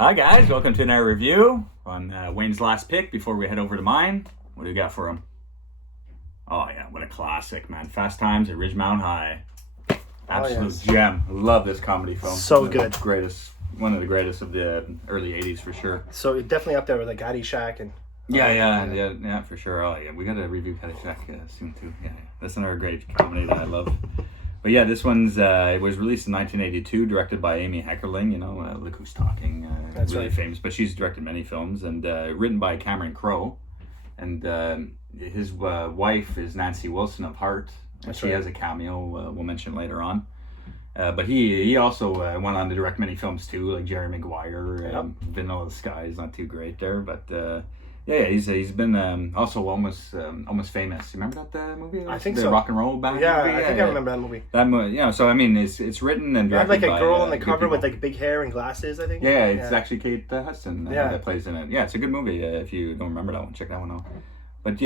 Hi guys, welcome to another review on Wayne's last pick before we head over to mine. What do you got for him? Oh yeah, what a classic, man. Fast Times at Ridgemont High. Absolute gem. Love this comedy film. So good. One of the greatest of the early 80s for sure. So definitely up there with like Caddyshack and... Yeah, for sure. Oh yeah, we got to review Caddyshack soon too. Yeah, that's another great comedy that I love. But yeah, this one's it was released in 1982, directed by Amy Heckerling. You know, Look Who's Talking. That's really right. famous, but she's directed many films, and written by Cameron Crowe, and his wife is Nancy Wilson of Heart. And she has a cameo. We'll mention later on. But he also went on to direct many films too, like Jerry Maguire. Vanilla Sky is not too great there, but. He's been also almost famous. You remember that movie? I think the so. Rock and Roll band. Yeah, movie? I think I remember that movie. That movie, so I mean, it's written and It had directed like a girl by, on the good cover with people. like big hair and glasses, I think. Yeah, it's actually Kate Hudson that plays in it. Yeah, it's a good movie. If you don't remember that one, check that one out. But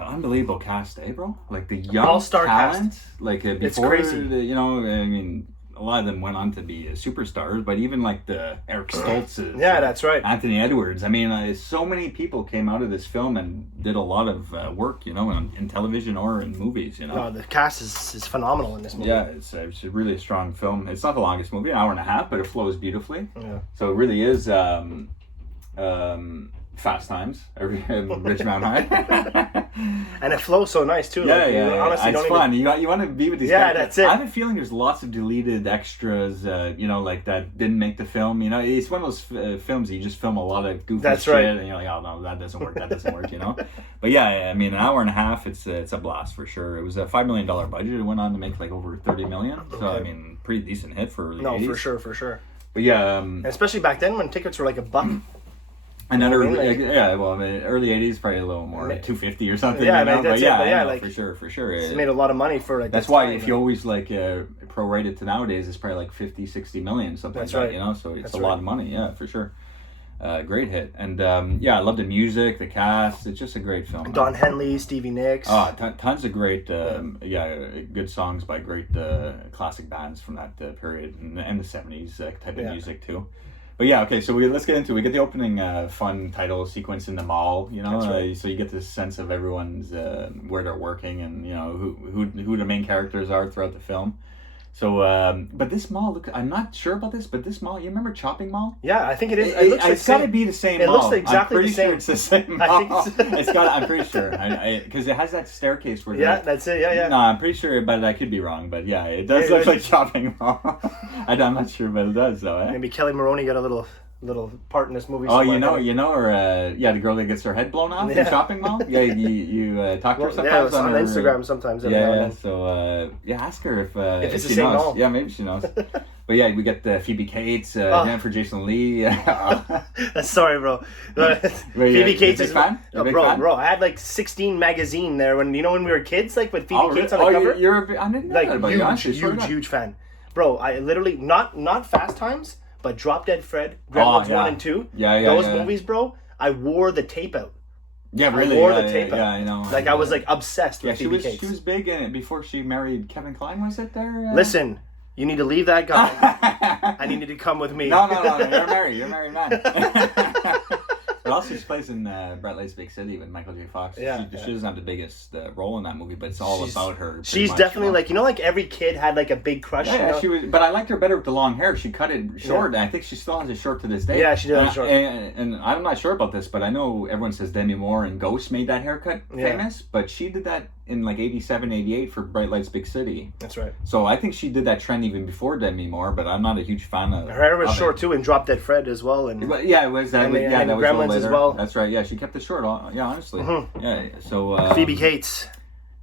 unbelievable cast, bro. Like the young All-star talent. cast. Like before, It's crazy. I mean. A lot of them went on to be superstars, but even like the Eric Stoltz's, That's right. Anthony Edwards. I mean, so many people came out of this film and did a lot of work, in television or in movies. The cast is phenomenal in this movie. Yeah, it's a really strong film. It's not the longest movie, an hour and a half, but it flows beautifully. Yeah. So it really is Fast Times, Ridgemont High. And it flows so nice too. Honestly, it's fun. You want to be with these guys. That's it. I have a feeling there's lots of deleted extras, like that didn't make the film. It's one of those films that you just film a lot of goofy shit, right. And you're like, oh no, that doesn't work. But yeah, I mean, an hour and a half, it's a blast for sure. It was a $5 million budget. It went on to make like over $30 million. So I mean, pretty decent hit for the 80s. for sure. But yeah, And especially back then when tickets were like $1. Another, early 80s, probably a little more, like $250 or something. For sure. It made a lot of money for like. That's why if you always prorate it to nowadays, it's probably like 50, 60 million, something That's like right. that. So it's a lot of money, for sure. Great hit, and I love the music, the cast. It's just a great film. Don Henley, Stevie Nicks. Tons of great, good songs by great classic bands from that period and the 70s type of music too. But so let's get into it. We get the opening fun title sequence in the mall, Right. So you get this sense of everyone's where they're working and who the main characters are throughout the film. So, but this mall, look, I'm not sure about this, but this mall, you remember Chopping Mall? Yeah, I think it is. It's got to be the same mall. It looks exactly the same. I'm pretty sure it's the same mall. I'm pretty sure. Because it has that staircase where... that's it, yeah. No, I'm pretty sure, but I could be wrong. But yeah, it does look like Chopping Mall. I'm not sure, but it does, though. Maybe Kelly Maroney got a little part in this movie. Oh, the girl that gets her head blown off in Shopping Mall. Yeah, you talk to her sometimes on Instagram sometimes. So ask her if it's she the same knows. mall. Yeah, maybe she knows. But yeah, we get Phoebe Cates, for Jason Lee. Sorry, bro. Phoebe Cates is fan. Bro. I had like 16 magazine there when we were kids, like with Phoebe Cates on the cover. I didn't know that huge fan, bro. I literally not Fast Times. But Drop Dead Fred, Gremlins 1 and 2, those movies, bro, I wore the tape out. Yeah, really? I wore the tape out. Yeah, I know. I was obsessed with Phoebe Cates. She was big in it before she married Kevin Kline, was it there? Listen, you need to leave that guy. and you need to come with me. No, you're married man. But also she plays in Bright Lights Big City with Michael J. Fox. She doesn't have the biggest role in that movie, but it's all about her. She's definitely like every kid had like a big crush. Yeah, she was. But I liked her better with the long hair. She cut it short. And I think she still has it short to this day. Yeah, she did have it short. And I'm not sure about this, but I know everyone says Demi Moore and Ghost made that haircut famous, but she did that in like 87, 88 for Bright Lights Big City. That's right. So I think she did that trend even before Demi Moore, but I'm not a huge fan of her hair was short too in Drop Dead Fred as well. And it was that. That was Gremlins as well. That's right. Yeah, she kept it short. Yeah, honestly. Mm-hmm. Yeah. So Phoebe Cates.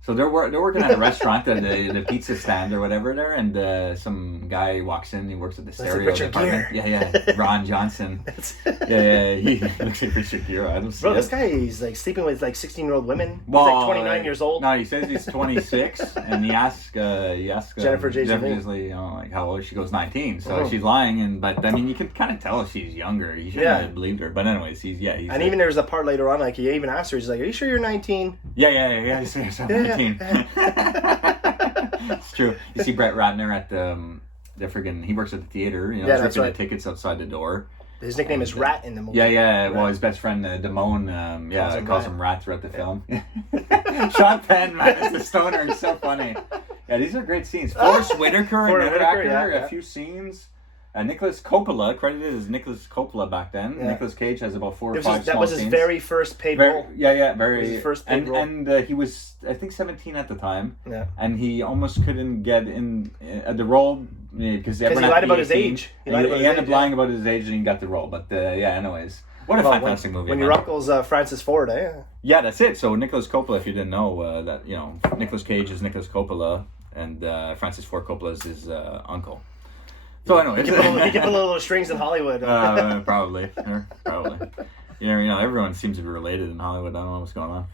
So they're working at a restaurant, the pizza stand or whatever there, and some guy walks in. He works at the stereo department. Yeah, Ron Johnson. He looks like Richard Gere. I don't see this guy is like sleeping with like 16-year-old women. Well, he's like 29 years old. No, he says he's 26, and he asks Jennifer Jason Leigh, like how old? She goes 19, so she's lying. But I mean, you can kind of tell she's younger. You shouldn't have believed her. But anyways, he's and even there's a part later on, like he even asked her, he's like, "Are you sure you're 19?" Yeah. He's 19. It's true. You see Brett Ratner at he works at the theater. You know, he's ripping the tickets outside the door. His nickname is Rat in the movie. Yeah. Well, his best friend Damone, calls him Rat throughout the film. Sean Penn, man, is the stoner. It's so funny. Yeah, these are great scenes. Forrest Whitaker, another actor, a few scenes. Nicholas Coppola, credited as Nicholas Coppola back then. Yeah. Nicolas Cage has about 4 or 5 small scenes. That was his very first paid role. Very. His first paid role. And he was, I think, 17 at the time. Yeah. And he almost couldn't get in the role because he lied about his age. He ended up lying about his age and he got the role. But anyways. What a fantastic movie. When your uncle's Francis Ford, eh? Yeah, that's it. So Nicholas Coppola, if you didn't know, that, Nicolas Cage is Nicholas Coppola and Francis Ford Coppola is his uncle. So anyway, he can pull little strings in Hollywood. Probably. Everyone seems to be related in Hollywood. I don't know what's going on.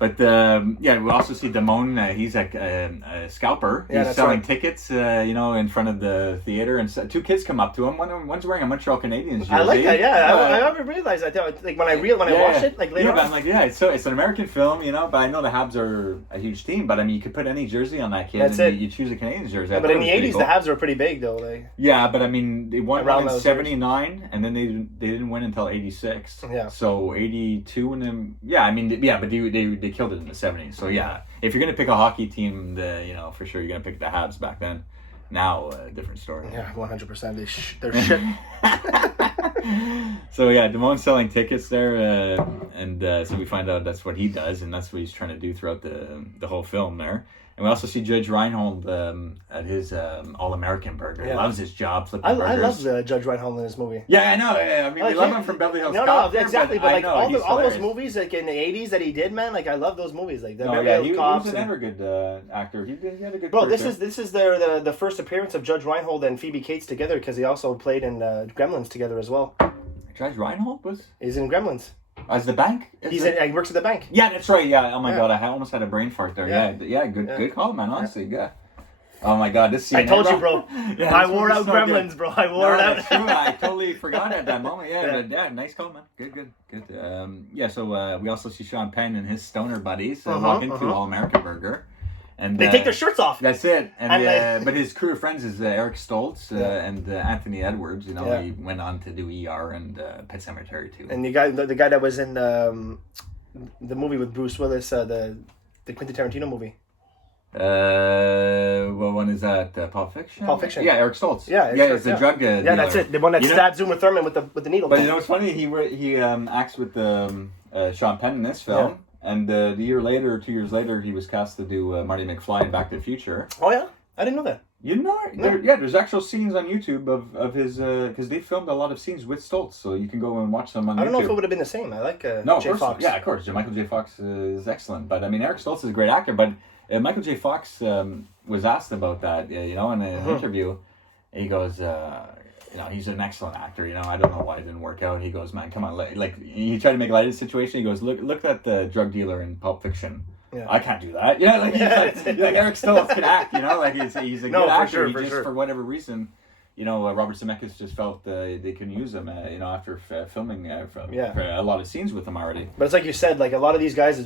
But we also see Damone. He's a scalper. He's selling tickets, in front of the theater, and 2 kids come up to him. One's wearing a Montreal Canadiens jersey. I like that. Yeah, I never realized that. Like when I watched it, like later on. But I'm like, it's an American film, But I know the Habs are a huge team. But I mean, you could put any jersey on that kid, and you choose a Canadiens jersey. Yeah, but in the '80s, the Habs were pretty big, though. But I mean, they won in '79, and then they didn't win until '86. Yeah. So '82, and then but they killed it in the 70s. So if you're gonna pick a hockey team, for sure you're gonna pick the Habs back then. Now, different story. Yeah, 100%. They're shit. So Damone's selling tickets there, and so we find out that's what he does, and that's what he's trying to do throughout the whole film there. And we also see Judge Reinhold at his All-American Burger. He loves his job flipping burgers. I love Judge Reinhold in this movie. Yeah, I know. I mean, we love him from Beverly Hills Cop. No, exactly. But all those movies, like in the '80s that he did, man, like I love those movies. Like he was another good actor. He had a good. Bro, this is the first appearance of Judge Reinhold and Phoebe Cates together because he also played in Gremlins together as well. Judge Reinhold was? He's in Gremlins. As the bank? He works at the bank. Yeah, that's right. Yeah. Oh my God, I almost had a brain fart there. Yeah. Good call, man. Honestly, yeah. Oh my God, this scene. I told you, bro. I wore out Gremlins, bro. I wore it out. That's true. I totally forgot at that moment. Yeah, nice call, man. Good. So we also see Sean Penn and his stoner buddies walk into All-American Burger. And they take their shirts off. That's it. And but his crew of friends is Eric Stoltz and Anthony Edwards. He went on to do ER and Pet Sematary too. And the guy that was in the movie with Bruce Willis, the Quentin Tarantino movie. What one is that? Pulp Fiction. Pulp Fiction. Yeah, Eric Stoltz. Yeah, it's the drug dealer. Yeah, that's it. The one that stabbed Uma Thurman with the needle. But what's funny? He acts with Sean Penn in this film. Yeah. And 2 years later, he was cast to do Marty McFly in Back to the Future. Oh yeah, I didn't know that. You know, there's actual scenes on YouTube of his because they filmed a lot of scenes with Stoltz, so you can go and watch them on YouTube. I don't know if it would have been the same. I like J. Fox. Yeah, of course. Michael J. Fox is excellent, but I mean Eric Stoltz is a great actor. But Michael J. Fox was asked about that, in an interview. He goes. He's an excellent actor. I don't know why it didn't work out. He goes, man, come on. Like he tried to make light of the situation. He goes, look at the drug dealer in Pulp Fiction. Yeah. I can't do that. Like Eric Stoltz can act. He's a good actor. For whatever reason, Robert Zemeckis just felt they can use him. After filming for a lot of scenes with him already. But it's like you said, like a lot of these guys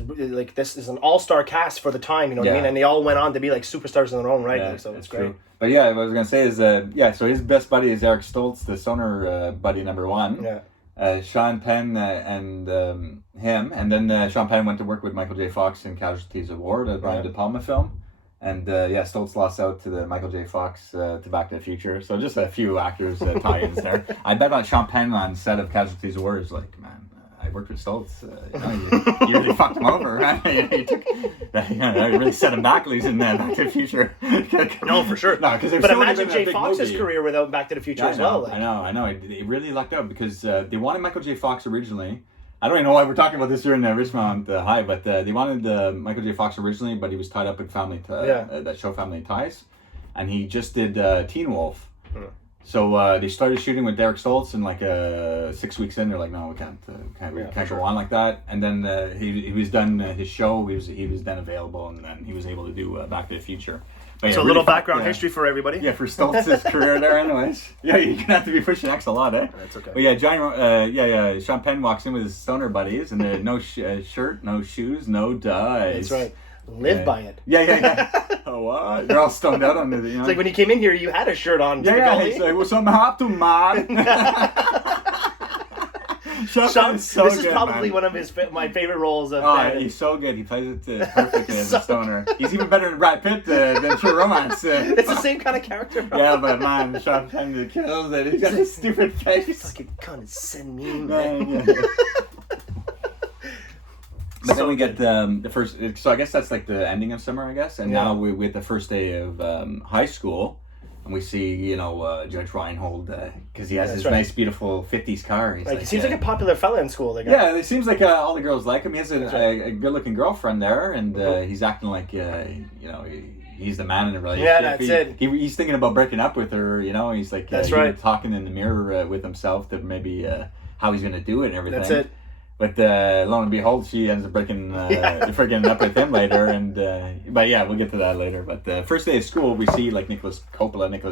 this is an all-star cast for the time. You know what I mean? And they all went on to be like superstars in their own right. Yeah, so it's great. True. But what I was gonna say is so his best buddy is Eric Stoltz, the stoner buddy number one. Yeah. Sean Penn and him, and then Sean Penn went to work with Michael J. Fox in Casualties of War, the Brian De Palma film. And Stoltz lost out to the Michael J. Fox to Back to the Future. So just a few actors tie-ins there. I bet on Sean Penn on set of Casualties of War is like, man, I worked with Stoltz. You really fucked him over. You really set him back losing Back to the Future. No, for sure. No, because but imagine J. Fox's career without Back to the Future as well. I know. It really lucked out because they wanted Michael J. Fox originally. I don't even know why we're talking about this during Ridgemont High, but they wanted Michael J. Fox originally, but he was tied up with that show Family Ties, and he just did Teen Wolf. Mm. So they started shooting with Derek Stoltz, and like 6 weeks in, they're like, no, we can't go on like that. And then he was done his show. He was then available, and then he was able to do Back to the Future. So a little background history for everybody. Yeah, for Stoltz's career there, anyways. Yeah, you're gonna have to be pushing X a lot, eh? That's okay. But Sean Penn walks in with his stoner buddies, and no shirt, no shoes, no dies. That's right. live by it. Yeah. Oh, what? You're all stoned out on the, It's like when you came in here, you had a shirt on. Yeah. He's like, what's something happened, man? Sean, so this good, is probably man. one of my favorite roles of. He's so good. He plays it perfectly as a stoner. He's even better than Brad Pitt than True Romance. It's the same kind of character. Bro. Yeah, but man, Sean Penn kills it. He's got this stupid face. Fucking condescend me, man. But then we get the first. So I guess that's like the ending of summer, I guess. And now we get the first day of high school. And we see, Judge Reinhold, because he has his nice, beautiful 50s car. He's he seems like a popular fella in school. Yeah, it seems like all the girls like him. He has a good-looking girlfriend there, and he's acting like, he's the man in the relationship. Yeah, that's it. He's thinking about breaking up with her, He's like, that's right. Talking in the mirror with himself that maybe how he's going to do it and everything. That's it. But lo and behold, she ends up breaking up with him later, and but yeah, we'll get to that later. But the first day of school, we see like Nicolas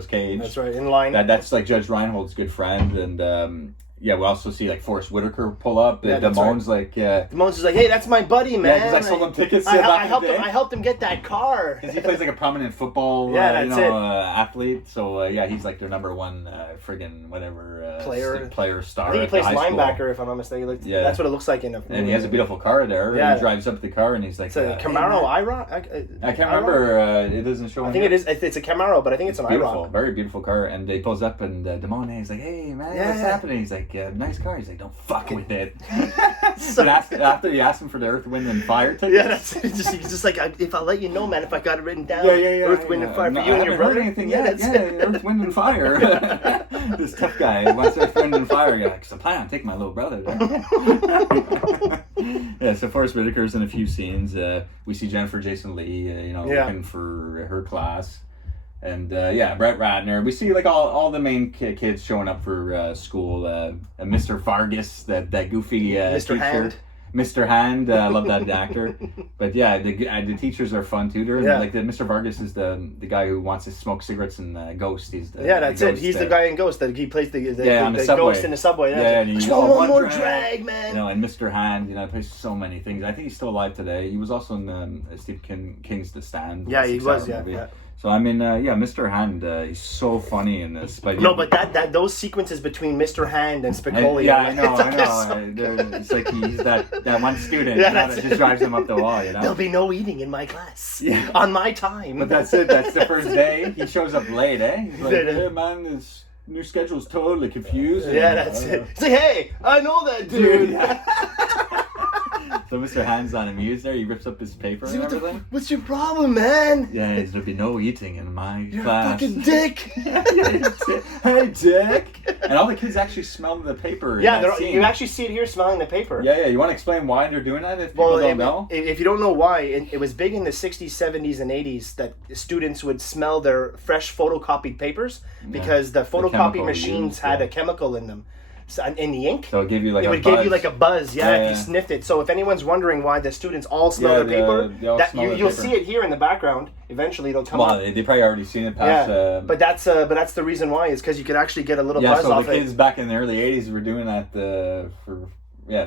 Cage. That's right, in line. That's like Judge Reinhold's good friend, and we also see like Forrest Whitaker pull up. Damone's right. Damone's is like, hey, that's my buddy, man. Yeah, because I sold him tickets. I helped him get that car. Because he plays like a prominent football, athlete. So he's like their number one friggin' whatever player star. I think he plays linebacker, if I'm not mistaken. That's what it looks like in a. And he has a beautiful car there. Yeah. He drives up the car and he's like, it's a Camaro IROC. I can't remember. It doesn't show. I think it is. It's a Camaro, but I think it's an IROC. Very beautiful car. And he pulls up and Damone is like, hey man, what's happening? He's like, nice car. He's like, don't fuck with it. So after he asked him for the Earth, Wind, and Fire tickets. Yeah, that's it. He's just like, if I'll let you know, man, if I got it written down. Yeah. Earth, Wind, and Fire for you and your brother. I haven't heard anything yet. Earth, Wind, and Fire. This tough guy wants Earth, Wind, and Fire. You're like, so plan on taking my little brother there. Yeah, so Forrest Whitaker's in a few scenes. We see Jennifer Jason Leigh, looking for her class. And Brett Ratner. We see like all the main kids showing up for school. Mr. Vargas, that goofy Mr. teacher. Hand. Mr. Hand, I love that actor. But yeah, the teachers are fun too. Like Mr. Vargas is the guy who wants to smoke cigarettes in Ghost. He's the that's it. He's the guy in Ghost that he plays the Ghost in the subway. Yeah, and just one more drag, man. And Mr. Hand, plays so many things. I think he's still alive today. He was also in Stephen King's The Stand. Yeah, he was. Yeah. So I mean, Mr. Hand, he's so funny in this. But but those sequences between Mr. Hand and Spicoli. I know. It's like he's that one student that just drives him up the wall. There'll be no eating in my class. Yeah. On my time. But that's it. That's the first day. He shows up late, eh? He's like, hey man, this new schedule's totally confusing. Yeah, that's it. He's like, hey, I know that dude. So Mr. Hand's on amused there. He rips up his paper and everything. What's your problem, man? Yeah, there'll be no eating in my You're class. You're a fucking dick. Hey, dick. And all the kids actually smell the paper. Yeah, you actually see it here smelling the paper. Yeah. You want to explain why they're doing that if people don't know? If you don't know why, it was big in the 60s, 70s, and 80s that students would smell their fresh photocopied papers because the photocopy machines had a chemical in them. In the ink, so it would give you like a buzz, if you sniffed it. So if anyone's wondering why the students all smell their paper, you'll see it here in the background. Eventually, it'll come up. They probably already seen it past. But that's the reason why is because you could actually get a little buzz off it. So the kids back in the early '80s were doing that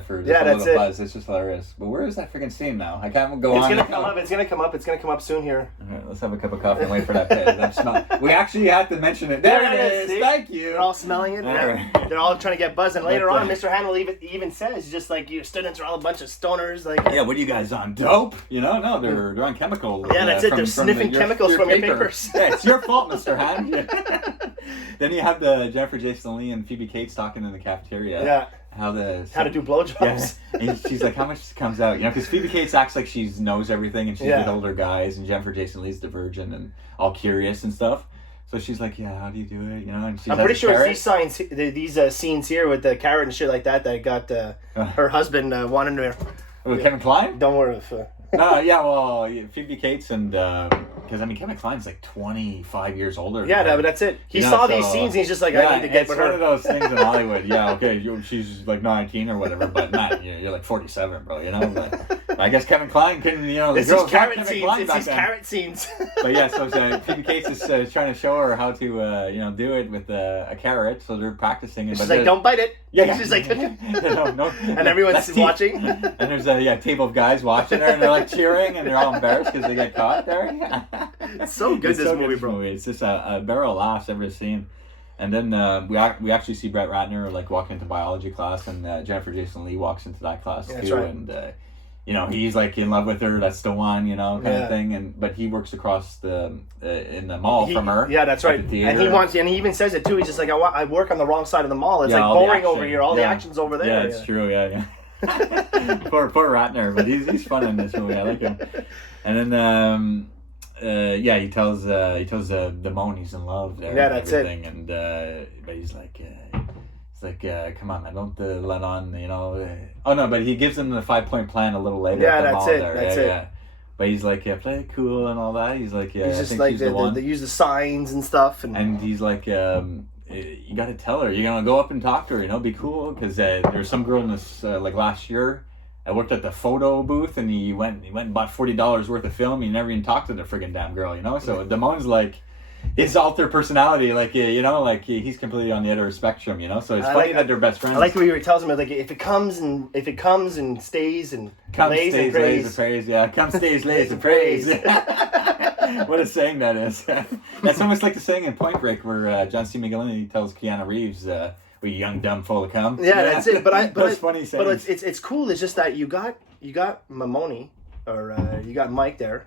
for just a little buzz. It's just hilarious. But where is that freaking scene now? I can't go on. It's gonna come up. It's gonna come up soon here. All right, let's have a cup of coffee and wait for that. We actually had to mention it. There it is. See? Thank you. They're all smelling it. They're all trying to get buzzed. And later on, Mr. Handel even says, just like, your students are all a bunch of stoners. Like, what are you guys on? Dope? No, they're on chemicals. Yeah, that's it. They're sniffing chemicals from your papers. Yeah, it's your fault, Mr. Hand. Then you have the Jennifer Jason Leigh and Phoebe Cates talking in the cafeteria. Yeah. How to do blowjobs. Yeah. And she's like, how much comes out? Because Phoebe Cates acts like she knows everything and she's with older guys, and Jennifer Jason Leigh's the virgin and all curious and stuff. So she's like, how do you do it? And she's I'm pretty sure it's these scenes here with the carrot and shit like that got her husband wanting to. With Kevin Kline? Don't worry. Phoebe Cates and because Kevin Kline's like 25 years older. Yeah, but that's it. He saw these scenes and he's just like, I need to get with her. It's one of those things in Hollywood. Yeah, okay, she's like 19 or whatever, but Matt, you're like 47, bro. But I guess Kevin Kline couldn't, you know, the It's girls these carrot Kevin scenes. Kline It's back these then. carrot scenes. But yeah, so Phoebe Cates is trying to show her how to, you know, do it with a carrot. So they're practicing it. She's like, don't bite it. Yeah. She's like, no. And everyone's watching. And there's a table of guys watching her, and they're like cheering, and they're all embarrassed because they get caught there. It's so good, this movie, bro. It's just a barrel of laughs every scene. And then we actually see Brett Ratner like walk into biology class, and Jennifer Jason Leigh walks into that class too. That's right. And you know, he's like in love with her. That's the one, you know, kind of thing. But he works across the in the mall from her. Yeah, that's right. And he even says it too. He's just like, I work on the wrong side of the mall. It's like boring over here. All the action's over there. Yeah, it's true. Yeah. poor Ratner, but he's fun in this movie. I like him. And then he tells Damone he's in love there. Yeah, that's everything. And but he's like come on, man, don't let on, you know. Oh no, but he gives them the 5-point plan a little later. Yeah, at the that's mall it. there. That's it. But he's like, play it cool and all that. He's like, He's I just think like she's the one. they use the signs and stuff, and he's like, you got to tell her, you're gonna go up and talk to her, you know, be cool, because there's some girl in this like last year. I worked at the photo booth, and he went and bought $40 worth of film. He never even talked to the friggin' damn girl, you know. So Damone's like, his alter personality, like, you know, like he's completely on the other spectrum, you know. So it's funny that they're best friends. I like the way he tells him, like, if it comes and stays and lays and prays. Yeah, come stays, lays and prays. What a saying that is. That's almost like the saying in Point Break where John C. McGillivray tells Keanu Reeves, "We young dumb full of cum." Yeah, that's it. But funny sayings. But it's cool. It's just that you got Mamoni, or you got Mike there.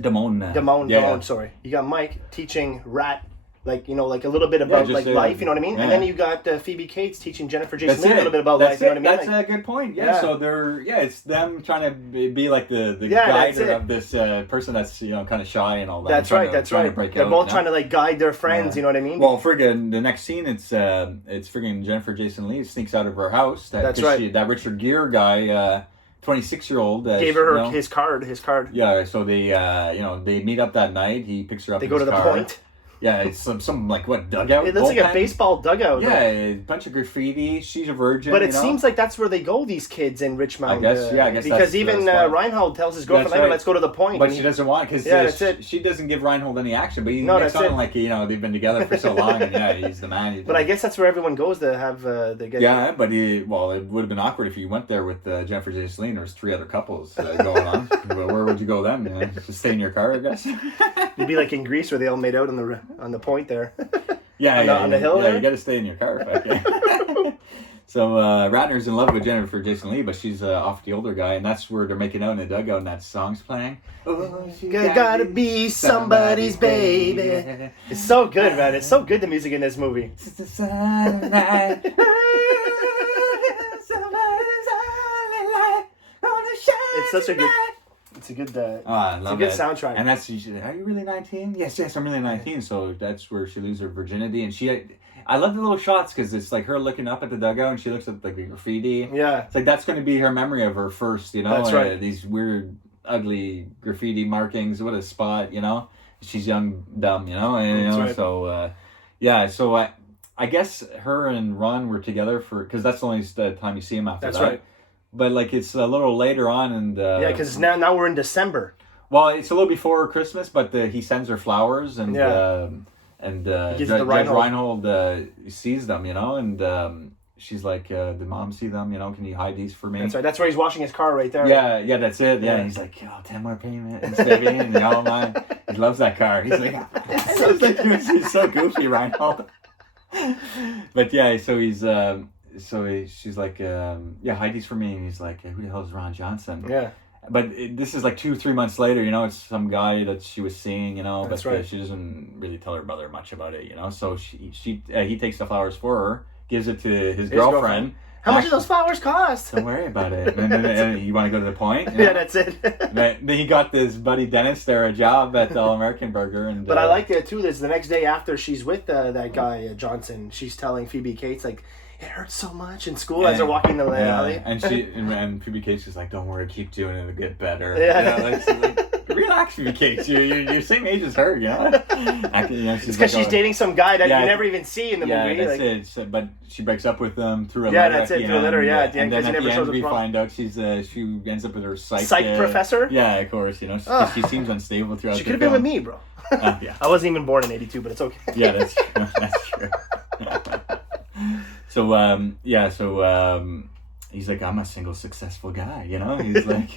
Damone. Sorry, you got Mike teaching Rat, like, you know, like a little bit about like life. You know what I mean? Yeah. And then you got Phoebe Cates teaching Jennifer Jason Leigh a little bit about life. You know what I mean? That's a good point. Yeah. So it's them trying to be like the guider of this person that's, you know, kind of shy and all that. That's right. They're both trying to like guide their friends. Yeah. You know what I mean? Well, friggin' the next scene, it's friggin' Jennifer Jason Leigh sneaks out of her house. That's right. That Richard Gere guy. 26-year-old gave her his card. Yeah, so they they meet up that night. He picks her up. They go to the point. Yeah, it's some like what dugout. It looks like a baseball dugout. Yeah, a bunch of graffiti. She's a virgin. But it seems like that's where they go, these kids in Ridgemont. I guess because even Reinhold tells his girlfriend later, "Let's go to the point." But she doesn't want, because she doesn't give Reinhold any action. But he makes on like, you know, they've been together for so long, and he's the man. But I guess that's where everyone goes to have they get. Yeah, but it would have been awkward if you went there with Jennifer Jason Leigh and there's 3 other couples going on. But where would you go then? Just stay in your car, I guess. You'd be like in Greece where they all made out on the point there. On the hill there? You got to stay in your car. So Ratner's in love with Jennifer Jason Leigh, but she's off the older guy, and that's where they're making out in the dugout, and that song's playing. Oh, she gotta be somebody's baby. It's so good, man. It's so good, the music in this movie. It's such a good. It's a good. I love it's a good soundtrack. And that's, are you really 19? Yes, I'm really 19. So that's where she loses her virginity, and I love the little shots because it's like her looking up at the dugout and she looks at like the graffiti. Yeah, it's like that's going to be her memory of her first. You know, that's right. These weird, ugly graffiti markings. What a spot. You know, she's young, dumb. You know, and that's right. So So I guess her and Ron were together because that's the only time you see him after that. That's right. But like it's a little later on, and because now we're in December. Well, it's a little before Christmas, but he sends her flowers, and Judge Reinhold sees them, you know, and she's like, "Did Mom see them? You know, can you hide these for me?" That's right. That's where he's washing his car right there. Yeah, that's it. Yeah, and he's like, 10 more payments, baby, and all mine. He loves that car. He's like, he's so goofy, Reinhold. But yeah, so he's. She's like, hide these for me. And he's like, who the hell is Ron Johnson? Yeah. But this is like 2-3 months later, you know, it's some guy that she was seeing, you know, That's but right. She doesn't really tell her brother much about it, you know. So he takes the flowers for her, gives it to his girlfriend. How much do those flowers cost? Don't worry about it. And then you want to go to the point? Yeah, that's it. Then he got this buddy Dennis there a job at the All American Burger, and but I liked it too. This the next day after she's with that guy Johnson, she's telling Phoebe Cates like, it hurts so much in school as they're walking the alley. And Phoebe Cates is like, don't worry, keep doing it, it'll get better. Yeah. You know, Relax, you kids. You're same age as her, you know? It's because she's dating some guy that you never even see in the movie. Yeah, that's it. So, but she breaks up with him through a letter. Yeah, that's it, through a letter, yeah. And then at the end we find out she ends up with her psych professor? Yeah, of course, you know. She seems unstable throughout the She could have been with me, bro. Yeah. I wasn't even born in 82, but it's okay. Yeah, that's true. That's true. So, he's like, I'm a single successful guy, you know? He's like,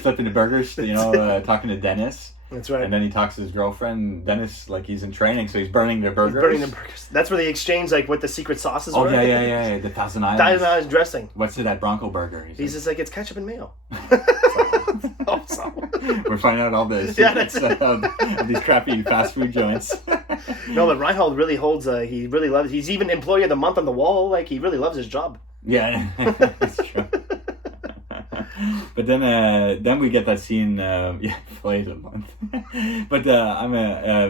flipping the burgers, you know, talking to Dennis. That's right. And then he talks to his girlfriend. Dennis, like, he's in training, so he's burning their burgers. That's where they exchange, like, what the secret sauces were. Oh, yeah. The Thousand Islands. Thousand Islands dressing. What's it, that Bronco burger? He's just like, it's ketchup and mayo. We're finding out all the secrets of these crappy fast food joints. No, but Reinhold really holds, he really loves, he's even employee of the month on the wall. Like, he really loves his job. Yeah, that's true. But then we get that scene. Employee of the month. But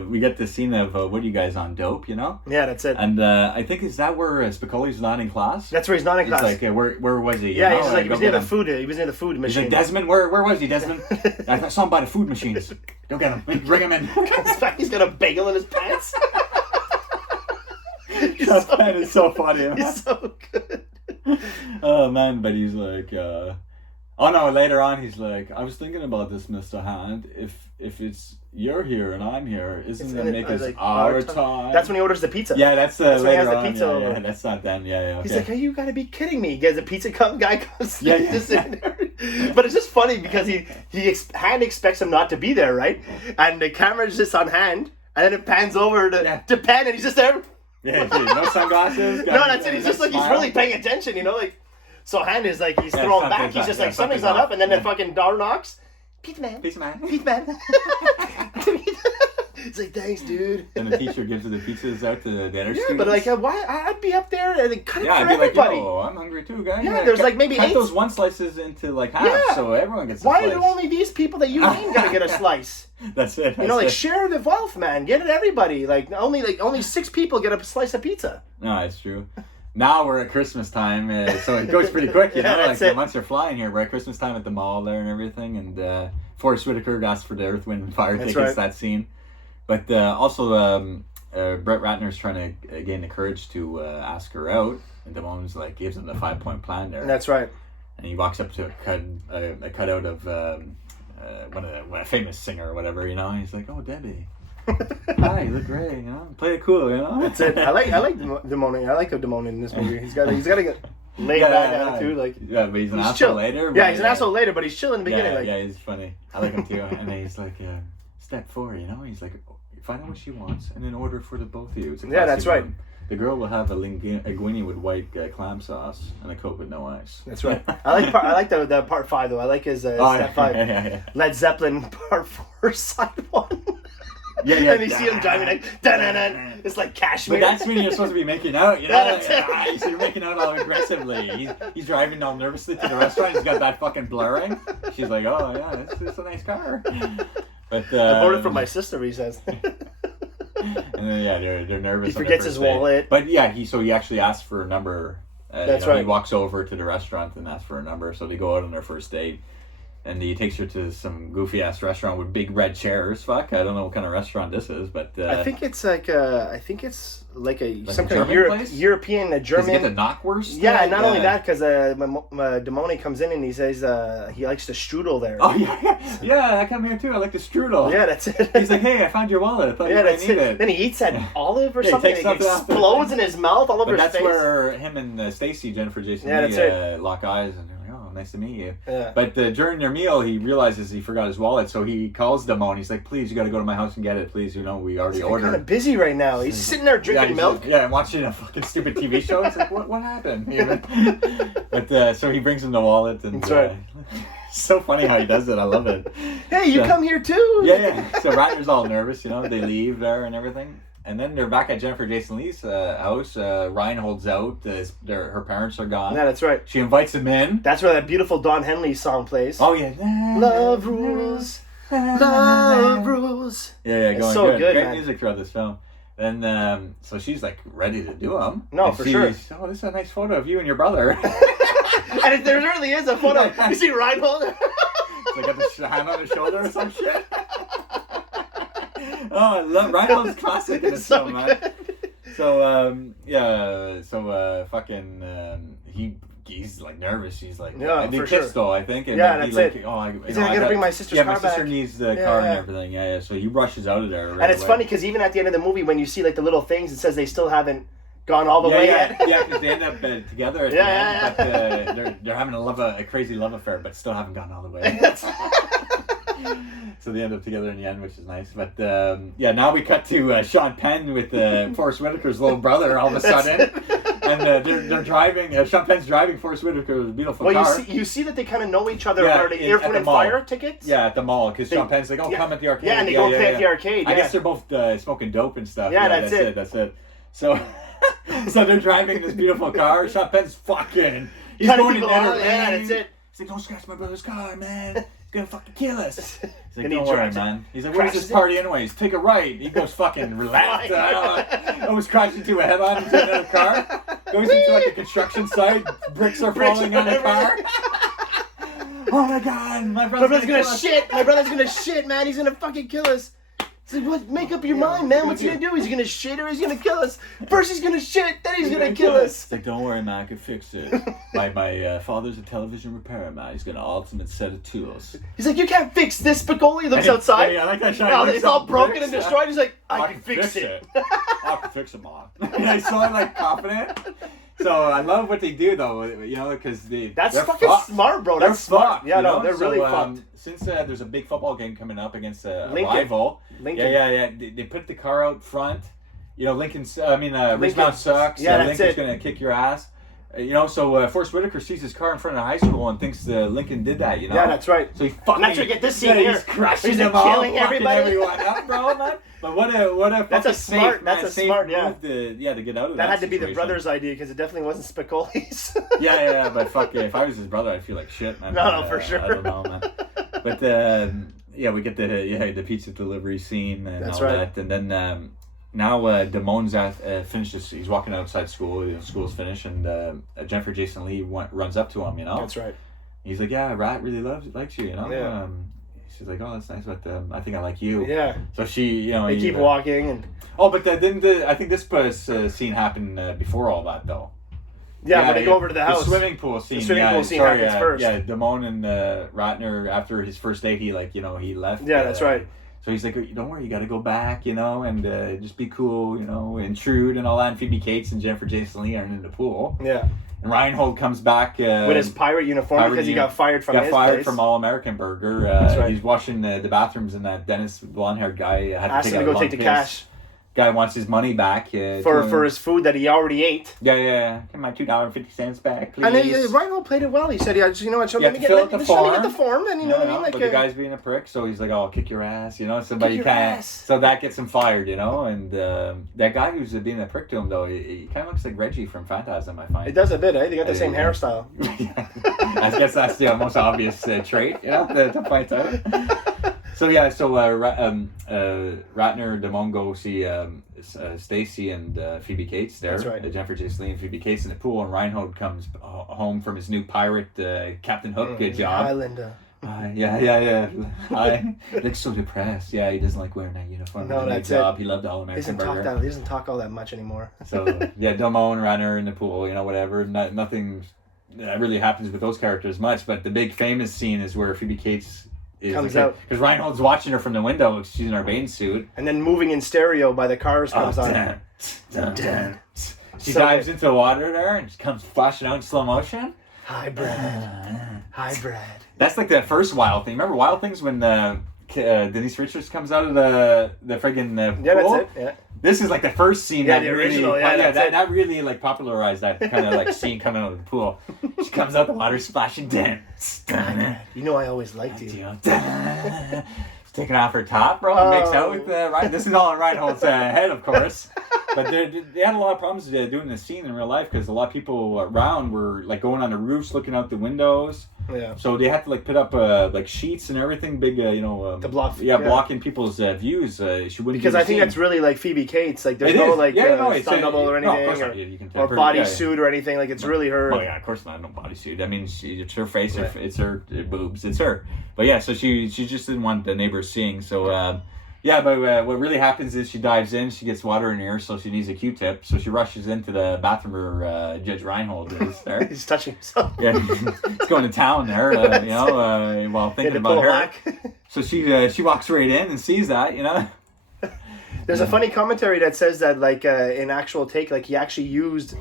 we get the scene of what are you guys on, dope? You know? Yeah, that's it. And I think is that where Spicoli's not in class? That's where he's not in class. He's like, where was he? Yeah, he's like, he was near the food. He was near the food machine. He's like, Desmond, where was he, Desmond? I saw him by the food machines. Go get him. Bring him in. He's got a bagel in his pants. That is so funny. He's so good. Oh man, but he's like, oh no, later on he's like, I was thinking about this, Mr. Hand. If it's you're here and I'm here, isn't it make us like, our time? That's when he orders the pizza. Yeah, that's later when he has the on. pizza over. Yeah, that's not them. Yeah, okay. He's like, hey, you gotta be kidding me. He gets a pizza guy comes. Yeah. But it's just funny because Hand expects him not to be there, right? And the camera's just on Hand, and then it pans over to Penn, and he's just there. Yeah, no sunglasses. No, that's it. He's just like, he's really paying attention, you know, like. So Hand is like, he's thrown back. He's just like, something's not up, and then the fucking door knocks. Pizza man. It's like, thanks, dude. And the teacher gives the pizzas out to the other students. Yeah, but like, why? I'd be up there and cut it for I'd be everybody. like, yo, I'm hungry too, guys. Yeah, there's like maybe cut 8. Those one slices into like half, so everyone gets a Why slice. do only these people that you name gotta get a slice? That's it. You know, like, share the wealth, man. Get it, everybody. Like only 6 people get a slice of pizza. No, it's true. Now we're at Christmas time, so it goes pretty quick, you know? Like, the months are flying here. We're at Christmas time at the mall there and everything, and Forrest Whitaker asked for the Earth, Wind, and Fire tickets, that scene. But also, Brett Ratner's trying to gain the courage to ask her out, and Damone's like, gives him the 5-point plan there. That's right. And he walks up to a cutout of a famous singer or whatever, you know? And he's like, oh, Debbie. Hi, you look great, you know. Play it cool, you know. That's it. I like Damone. I like Damone in this movie. He's got a good laid back attitude. Like, yeah, but he's an asshole chill later. Yeah, he's an asshole later, but he's chill in the beginning. Yeah, he's funny. I like him too. And then he's like, step 4, you know. He's like, find out what she wants and then order for the both of you. Yeah, that's right. The girl will have a linguine with white clam sauce and a Coke with no ice. That's right. I like the part 5 though. I like his step 5. Yeah. Led Zeppelin part 4 side 1. Yeah. And you see him driving like, da-da-da. It's like Kashmir. But that's when you're supposed to be making out, you know? Yeah, that's it. So you're making out all aggressively. He's driving all nervously to the restaurant. He's got that fucking blurring. She's like, oh, yeah, it's a nice car. But I ordered from my sister, he says. And then, they're nervous. He forgets his wallet. But yeah, he actually asks for a number. That's right. He walks over to the restaurant and asks for a number. So they go out on their first date. And he takes her to some goofy ass restaurant with big red chairs. Fuck, I don't know what kind of restaurant this is, but I think it's like some kind of European, German. Does he get the knockwurst? Yeah, not only that, because Damone comes in and he says he likes the strudel there. Oh yeah, I come here too. I like the strudel. Yeah, that's it. He's like, hey, I found your wallet. I thought you might need it. Then he eats that olive or something. It explodes in his mouth all over his face. That's where him and Stacy, Jennifer Jason Leigh, lock eyes and. Nice to meet you. Yeah. But during their meal, he realizes he forgot his wallet, so he calls Damone. He's like, please, you got to go to my house and get it, please. You know, we already ordered. He's kind of busy right now. He's sitting there drinking milk. And watching a fucking stupid TV show. It's like, what happened? But so he brings him the wallet. And, that's right. So funny how he does it. I love it. Hey, you come here too? Yeah. So Ratner's all nervous, you know. They leave there and everything. And then they're back at Jennifer Jason Leigh's house. Ryan holds out. Her parents are gone. Yeah, that's right. She invites him in. That's where that beautiful Don Henley song plays. Oh, yeah. Love rules. Love rules. Yeah, going so good, Great man. music throughout this film. Then, so she's like ready to do them. No, for sure. Oh, this is a nice photo of you and your brother. And there really is a photo. You see Ryan holding. Like got the hand on his shoulder or some shit. Oh, I love Reinhold's classic in this film, man. So he's like nervous. He's like, yeah, they for kissed sure. though, I think. And yeah, that's it. Oh, I gotta bring my sister's car back. Yeah, my sister needs the car and everything. Yeah. So he rushes out of there. Right and it's away. funny because even at the end of the movie, when you see like the little things, it says they still haven't gone all the way yet. Yeah, because they end up together. At the end, but they're having a crazy love affair, but still haven't gone all the way. So they end up together in the end, which is nice. But now we cut to Sean Penn with Forrest Whitaker's little brother all of a sudden. And they're driving. Sean Penn's driving Forrest Whitaker's beautiful car. Well, you see that they kind of know each other. Are they Earth, Wind & Fire tickets? Yeah, at the mall. Because Sean Penn's like, come at the arcade. Yeah, and they go play at the arcade. I guess they're both smoking dope and stuff. Yeah, that's it. That's it. So they're driving this beautiful car. Sean Penn's fucking. He's going in there. Yeah, that's it. He's like, don't scratch my brother's car, man. He's gonna fucking kill us. He's like, don't worry, man. He's like, where's this party anyways? Take a right. He goes fucking relax. Almost crashed into a head-on into another car. Goes into like a construction site. Bricks are falling on the car. Oh my god, my brother's gonna shit. My brother's gonna shit, man. He's gonna fucking kill us. It's like, what? Make up your mind, man. What's he gonna do? He's gonna shit or he's gonna kill us? First he's gonna shit, then he's gonna kill us. It's like, don't worry, man. I can fix it. My father's a television repairman. He's got an ultimate set of tools. He's like, you can't fix this, Spicoli. He looks outside. Yeah, I like that shot. It's all broken and destroyed. He's like, I can fix it. I can fix it, man. And I saw him like confident. So I love what they do, though, because that's they're fucking fucked. smart, bro. That's smart. Fucked, yeah, no, they're really fucked. Since there's a big football game coming up against a Lincoln. rival, Lincoln. they put the car out front. Ridgemont sucks. Yeah, that's Lincoln's it. gonna kick your ass. So Forrest Whitaker sees his car in front of high school and thinks Lincoln did that. Yeah, that's right. So he fucking. Let's get this scene here. He's crushing He's them all, killing everyone up, bro, man. But what a that's a smart move yeah. to get out of that. Had to situation. be the brother's idea because it definitely wasn't Spicoli's. yeah, but fuck yeah, if I was his brother, I'd feel like shit, man. No, for sure. I don't know, man. But we get the pizza delivery scene and that's all right. that, and then now Damone's finishes. He's walking outside school. School's finished, and Jennifer Jason Leigh runs up to him. That's right. He's like, yeah, Rat really likes you. Yeah. She's like, oh, that's nice, but I think I like you. Yeah. So she, they keep walking and. Oh, but I think this scene happened before all that, though. Yeah, when they go over to the house. The swimming pool scene. The swimming pool scene happens first. Yeah, Damone and Ratner, after his first date, he he left. Yeah, that's right. So he's like, don't worry, you got to go back, and just be cool, intrude and all that. And Phoebe Cates and Jennifer Jason Leigh are in the pool. Yeah. And Reinhold comes back with his pirate uniform because he got fired from his place. From All American Burger. That's right. He's washing the bathrooms, and that Dennis blonde-haired guy asked him to go take the cash. Guy wants his money back for his food that he already ate. Yeah. Give my $2.50 back, please. And then Reinhold played it well. He said, let me get the form. And you know what I mean? But the guy's being a prick, so he's like, "Oh, I'll kick your ass," Somebody can't. So that gets him fired, And that guy who's being a prick to him, though, he kind of looks like Reggie from Phantasm. I find it does a bit. They got the same hairstyle. I guess that's the most obvious trait, to point out. So Ratner, Damone go see Stacy and Phoebe Cates there. That's right. Jennifer Jason Leigh and Phoebe Cates in the pool, and Reinhold comes home from his new pirate Captain Hook job. Highlander. Yeah. I looks so depressed. Yeah, he doesn't like wearing that uniform. No, that's job. it. He loved All American Burger. He doesn't talk all that much anymore. So Damone, Ratner in the pool, whatever. Nothing really happens with those characters much. But the big famous scene is where Phoebe Cates comes out because Reinhold's watching her from the window. She's in her bathing suit, and then moving in stereo by the cars comes on. She dives into the water there and she comes flashing out in slow motion. Hi, Brad. That's like the first Wild Thing. Remember Wild Things when Denise Richards comes out of the friggin' pool? Yeah, that's it. Yeah. This is like the first scene that the really, original. that really like popularized that kind of like scene coming out of the pool. She comes out the water splashing down. You know I always liked you. She's taking off her top, bro. And makes out with Ryan. This is all on Reinhold's head, of course. But they had a lot of problems doing the scene in real life because a lot of people around were like going on the roofs, looking out the windows. Yeah. So they had to like put up like sheets and everything, big to block. Blocking people's views. She wouldn't because I think that's really like Phoebe Cates. Like there's no like stunt double or anything or bodysuit or anything. Like it's really her. Well, yeah, of course not. No bodysuit. I mean, it's her face. It's her boobs. It's her. But yeah, so she just didn't want the neighbors seeing. So. Yeah, but what really happens is she dives in, she gets water in her ear, so she needs a Q-tip. So she rushes into the bathroom where Judge Reinhold is there. He's touching himself. Yeah, he's going to town there, while thinking about her. So she walks right in and sees that, There's a funny commentary that says that, like, in actual take, like, he actually used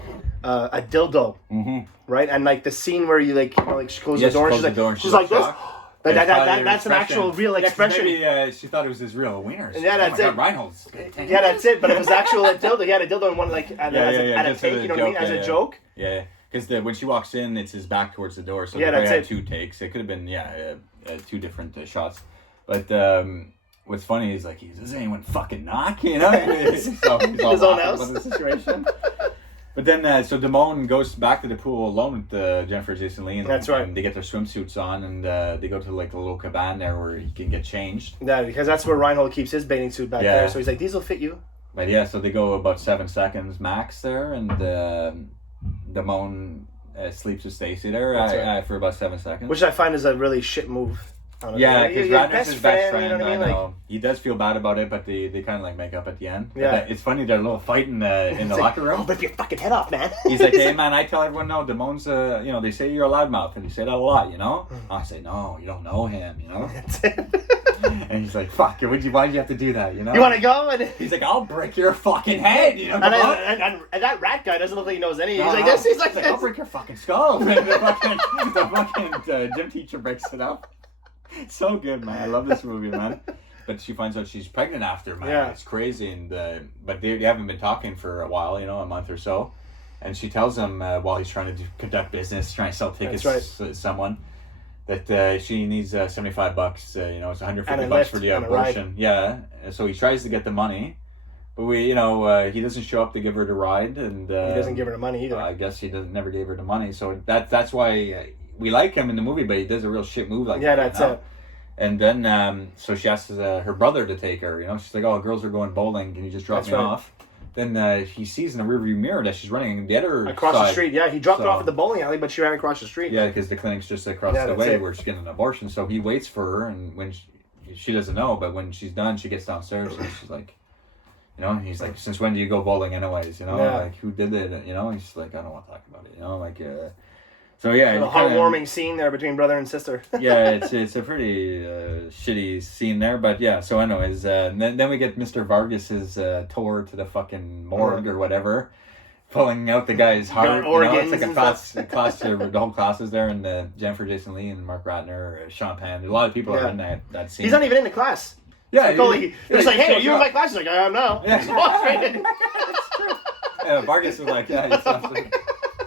a dildo, right? And, like, the scene where you, like, she closes the door and she's like this. But that's an actual real expression. Maybe she thought it was his real wiener. Yeah, that's it. Reinhold's yeah, that's it. But it was actual dildo. He had a dildo in one, like, as a take, you know what I mean? As a joke. Yeah, because when she walks in, it's his back towards the door. So they had 2 takes. It could have been, 2 different shots. But what's funny is, like, does anyone fucking knock? He's all his own house. About the situation. But then, so Damone goes back to the pool alone with Jennifer Jason Leigh. That's right. And they get their swimsuits on, and they go to like the little cabana there where he can get changed. Yeah, because that's where Reinhold keeps his bathing suit back there. So he's like, these will fit you. But yeah, so they go about 7 seconds max there, and Damone sleeps with Stacy there for about 7 seconds. Which I find is a really shit move. Yeah, because Ratner's his best friend. You know what I mean? Like, he does feel bad about it, but they kind of like make up at the end. Yeah, it's funny. They're a little fight in the locker room. Oh, rip your fucking head off, man. He's like, hey man, I tell everyone no. Damone's they say you're a loudmouth, and you say that a lot, I say no, you don't know him, That's it. And he's like, fuck, why'd you have to do that, You want to go? And he's like, I'll break your fucking head, And that rat guy doesn't look like he knows any. He's like this. He's like, I'll break your fucking skull. And the fucking gym teacher breaks it up. So good, man. I love this movie, man. But she finds out she's pregnant after, man. Yeah. It's crazy. And but they haven't been talking for a while, a month or so. And she tells him while he's trying to conduct business, trying to sell tickets to someone, that she needs $75. It's $150 for the abortion. Yeah. So he tries to get the money, but he doesn't show up to give her the ride, and he doesn't give her the money either. I guess he never gave her the money. So that's why. We like him in the movie, but he does a real shit move like that. Yeah, that's it. And then, so she asks her brother to take her. She's like, "Oh, girls are going bowling. Can you just drop me off?" Then he sees in the rearview mirror that she's running the other across the street. Yeah, he dropped her off at the bowling alley, but she ran across the street. Yeah, because the clinic's just across the way where she's getting an abortion. So he waits for her, and when she doesn't know, but when she's done, she gets downstairs and she's like, he's like, "Since when do you go bowling, anyways? Like who did it? He's like, I don't want to talk about it. So yeah, a heartwarming scene there between brother and sister. Yeah, it's a pretty shitty scene there, but yeah. So anyways, then we get Mr. Vargas's tour to the fucking morgue or whatever, pulling out the guy's heart. It's like a class. The whole class is there, and Jennifer Jason Leigh and Mark Ratner, Sean Penn. A lot of people are in that scene. He's not even in the class. Yeah, he's like, "Hey, are you in my class?" He's like, "I am now." Yeah, it's true. Yeah, Vargas was like, "Yeah."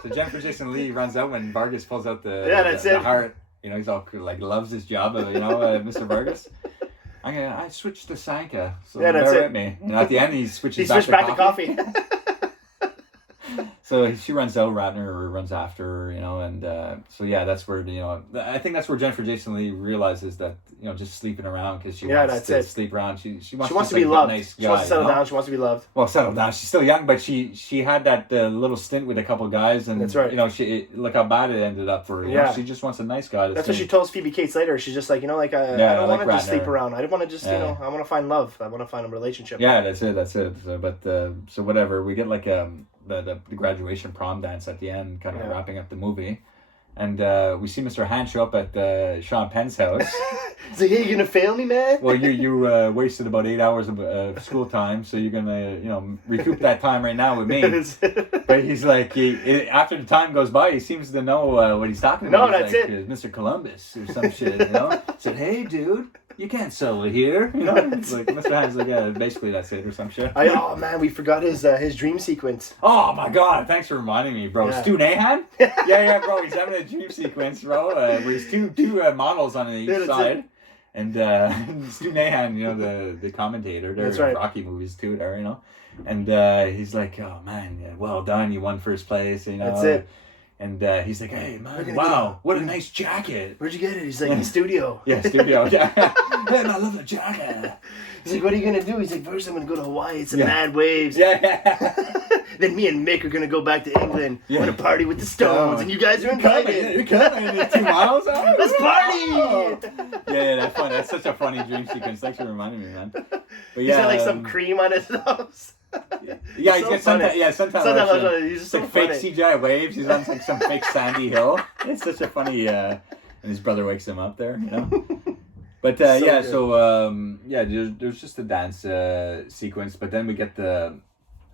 So Jennifer Jason Leigh runs out when Vargas pulls out the heart. He's all like loves his job. Mr. Vargas. I switched to Sanka, so bear with me. At the end he switches back to coffee. So she runs out, Ratner runs after her, and so yeah, that's where I think that's where Jennifer Jason Leigh realizes that just sleeping around because she wants to sleep around. She wants to be loved. Nice guy, she wants to settle down. She wants to be loved. Well, settle down. She's still young, but she had that little stint with a couple guys, and that's right. She look how bad it ended up for her. Yeah. She just wants a nice guy. That's what she tells Phoebe Cates later. She's just like, I don't want to just sleep around. I don't want to just I want to find love. I want to find a relationship. Yeah, that's it. So, but so whatever. We get like the graduation prom dance at the end, kind of wrapping up the movie. And we see Mr. Han show up at Sean Penn's house. He's like, "Hey, you gonna fail me, man?" Well, you wasted about 8 hours of school time, so you're gonna recoup that time right now with me. But he's like, after the time goes by, he seems to know what he's talking about. No, that's like, it. Mr. Columbus or some shit. Said, "Hey, dude. You can't sell it here." It's like Mr. Han's like, yeah, basically that's it or some shit. Oh man, we forgot his dream sequence. Oh my god, thanks for reminding me, bro. Yeah. Stu Nahan? yeah, bro. He's having a dream sequence, bro. Where he's two models on each side. And Stu Nahan, the commentator, there in Rocky movies too, there, And he's like, oh man, yeah, well done, you won first place. You know, that's it. And he's like, hey man, wow, what a nice jacket. Where'd you get it? He's like, in the studio. Yeah, studio. Yeah. Man, I love the jacket. He's like, what are you gonna do? He's like, first I'm gonna go to Hawaii. It's some mad waves. Yeah. Then me and Mick are gonna go back to England. Yeah. Want to party with the Stones, and you guys are invited. You're coming in 2 miles. Oh, let's party. Oh. Yeah, that's fun. That's such a funny dream sequence. Thanks for reminding me, man. But yeah, he's got like some cream on his nose. Yeah, he's got sometimes he's just like so fake funny. CGI waves. He's on like some fake sandy hill. It's such a funny. And his brother wakes him up there, you know. But there's just the dance sequence. But then we get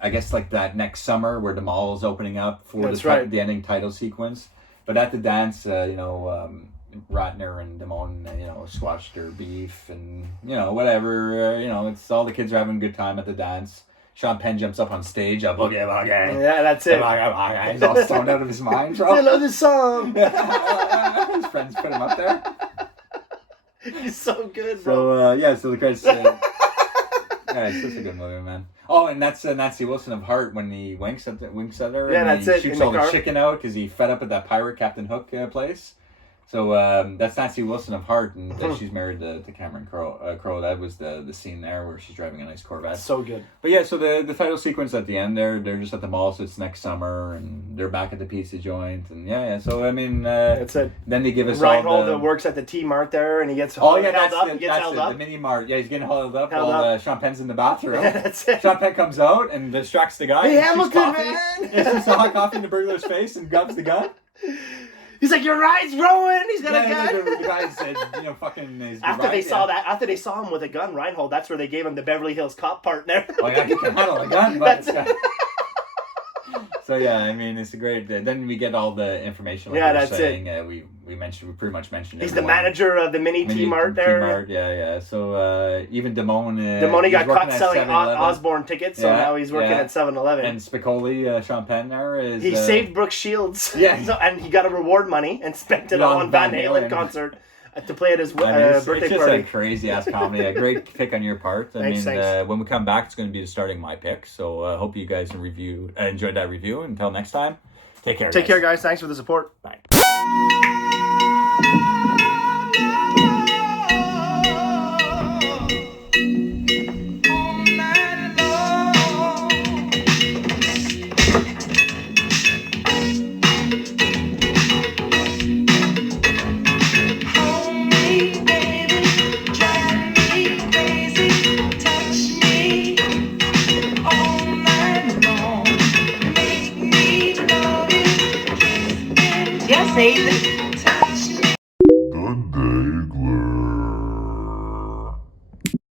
I guess like that next summer where the mall is opening up for the ending title sequence. But at the dance, Ratner and Damone, squashed their beef and whatever. It's all the kids are having a good time at the dance. Sean Penn jumps up on stage, boogie. Yeah, that's it. He's all stoned out of his mind. Bro. I love this song. His friends put him up there. He's so good, bro. So the credits. Yeah, it's just a good movie, man. Oh, and that's Nancy Wilson of Heart when he winks at her. Yeah, and that's he it. Shoots all the chicken out because he fed up at that pirate Captain Hook place. So that's Nancy Wilson of Heart, and she's married to Cameron Crowe. That was the scene there where she's driving a nice Corvette. So good. But yeah, so the title sequence at the end they're just at the mall, so it's next summer, and they're back at the pizza joint, and yeah. So I mean, that's it. Then they give us Reinhold works at the T-Mart there, and he gets held up. The mini mart. Yeah, he's getting held up while Sean Penn's in the bathroom. Yeah, that's it. Sean Penn comes out and distracts the guy. Hey, Hamilton, man! Yeah, shoots the hot coffee in the burglar's face and grabs the gun. He's like, your ride's ruined. He's got a gun. The guy said, fucking. After they saw him with a gun, Reinhold, that's where they gave him the Beverly Hills Cop partner. Oh yeah, he can handle a gun. But so yeah, I mean, it's a great. Then we get all the information. Like that's saying. it. We pretty much mentioned. He's the manager of the mini T-Mart there. T-Mart, yeah. So even Damone. Damone got caught selling Osborne tickets, so now he's working at 7-Eleven. And Spicoli, Sean Penn there is. He saved Brooke Shields. Yeah. And he got a reward money and spent it on Van Halen concert to play at his birthday party. It's just a crazy ass comedy. A great pick on your part. Thanks. When we come back, it's going to be starting my pick. So I hope you guys enjoyed that review. Until next time, take care. Take care, guys. Thanks for the support. Bye. Yes, Nathan.